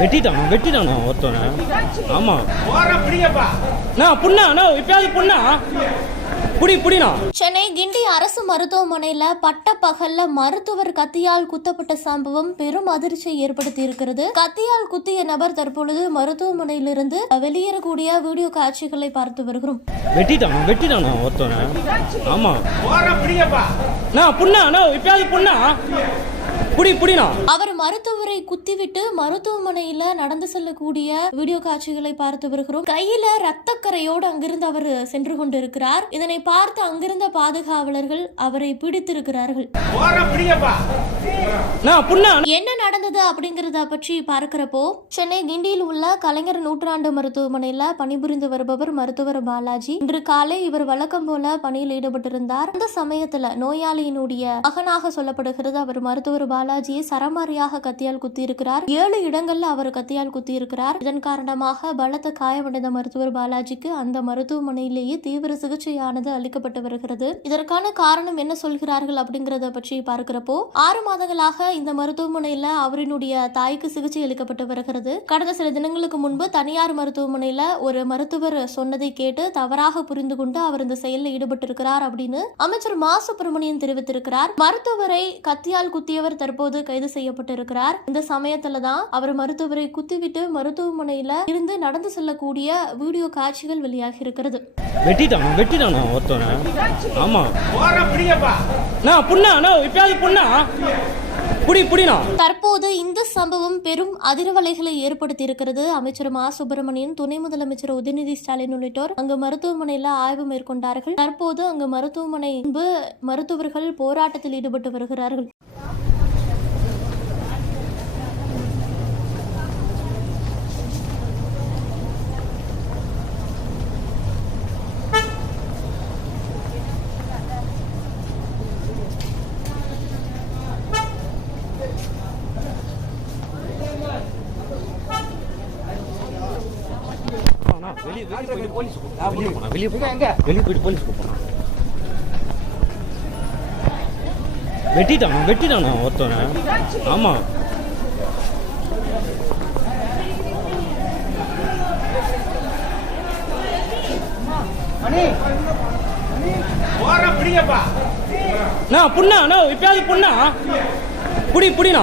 வெட்டிட்டான்? வெட்டிட்டானா ஒருத்தவனை ஆமா. நான் புண்ணா நான் இப்பயாவது புண்ணா? புடி புடினா சென்னை கிண்டி அரசு மருத்துவமனையில பட்ட பகல்ல மருத்துவர் கத்தியால் குத்தப்பட்ட சம்பவம் பெரும் அதிர்ச்சியை ஏற்படுத்தி இருக்கிறது கத்தியால் குத்திய நபர் தற்பொழுது மருத்துவமனையிலிருந்து வெளியேறக்கூடிய வீடியோ காட்சிகளை பார்த்து வருகிறோம். வெட்டிட்டான்? வெட்டிட்டானா ஒருத்தவனை ஆமா. நான் புண்ணா நான் இப்பயாவது புண்ணா? புடி புடினா? அவர் மருத்துவரை குத்திவிட்டு மருத்துவமனையில நடந்து செல்லக்கூடிய வீடியோ காட்சிகளை பார்த்து வருகிறோம். கையில ரத்தக்கரையோடு அங்கிருந்து அவர் சென்று கொண்டிருக்கிறார். இதனை பார்த்து அங்கிருந்த பாதுகாவலர்கள் அவரை பிடித்திருக்கிறார்கள். என்ன நடந்தது அப்படிங்கறத பற்றி பார்க்கிறப்போ சென்னை கிண்டியில் உள்ள கலைஞர் நூற்றாண்டு மருத்துவமனையில பணிபுரிந்து வருபவர் மருத்துவர் பாலாஜி. இன்று காலை இவர் வழக்கம் போல பணியில் ஈடுபட்டிருந்தார். அந்த சமயத்துல நோயாளியினுடைய மகனாக சொல்லப்படுகிறது. அவர் மருத்துவர் பாலாஜியை சரமாரியாக கத்தியால் குத்தியிருக்கிறார். ஏழு இடங்கள்ல அவர் கத்தியால் குத்தியிருக்கிறார். இதன் காரணமாக பலத்த காயமடைந்த மருத்துவர் பாலாஜிக்கு அந்த மருத்துவமனையிலேயே தீவிர சிகிச்சையானது அளிக்கப்பட்டு வருகிறது. இதற்கான காரணம் என்ன சொல்கிறார்கள் அப்படிங்கறத பற்றி பார்க்கிறப்போ ஆறு மாதங்களாக இந்த மருத்துவமனையில அவரினுடைய தாய்க்கு சிகிச்சை அளிக்கப்பட்டு வருகிறது. கடந்த சில தினங்களுக்கு முன்பு தனியார் மருத்துவமனையில ஒரு மருத்துவர் சொன்னதை கேட்டு தவறாக புரிந்து கொண்டு அவர் இந்த செயலில் ஈடுபட்டிருக்கிறார் அப்படின்னு அமைச்சர் மா சுப்பிரமணியன் தெரிவித்திருக்கிறார். மருத்துவரை கத்தியால் குத்தியவர் தற்போது கைது செய்யப்பட்டிருக்கிறார். இந்த சமயத்துல தான் அவர் மருத்துவரை குத்திவிட்டு மருத்துவமனையில இருந்து நடந்து செல்லக்கூடிய வீடியோ காட்சிகள் வெளியாகி இருக்கிறது வெட்டிட்டான்? வெட்டிட்டானா ஒருத்தவனை ஆமா. நான் புண்ணா நான் இப்பயாவது புண்ணா? தற்போது இந்த சம்பவம் பெரும் அதிர்வலைகளை ஏற்படுத்தி இருக்கிறது அமைச்சர் மா சுப்பிரமணியன் துணை முதலமைச்சர் உதயநிதி ஸ்டாலின் உள்ளிட்டோர் அங்கு மருத்துவமனையில ஆய்வு மேற்கொண்டார்கள். தற்போது அங்கு மருத்துவமனை முன்பு மருத்துவர்கள் போராட்டத்தில் ஈடுபட்டு வருகிறார்கள். வெளியே போயிட்டு போலீஸ் கூப்பிடணும். வெட்டிட்டான்? வெட்டிட்டானா ஒருத்தவனை ஆமா. போற பிடிங்கப்பா. நான் புண்ணா நான் இப்பயாவது புண்ணா? புடி புடினா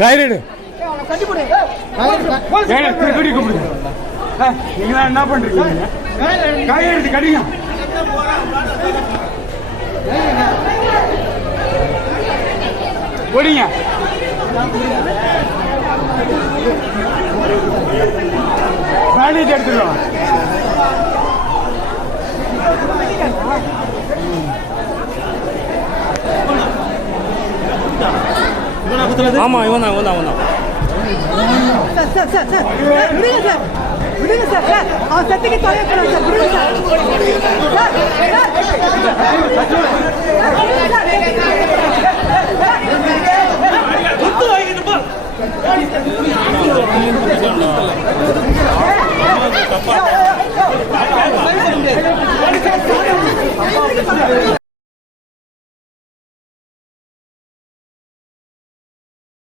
கயிறு என்ன பண்றீங்க? கயிறு எடுத்து கடிங்க. ஓடிங்க. பேண்டேஜ் எடுத்துக்கலாம் ஆமா இவன் தான் இவன் தான் இவன் தான் சார் சார் சார். சார் விடுங்க சார். விடுங்க சார் சார். அவன் சத்துக்கு தொலைக்கிறான் சார். விடுங்க சார். Sir sir.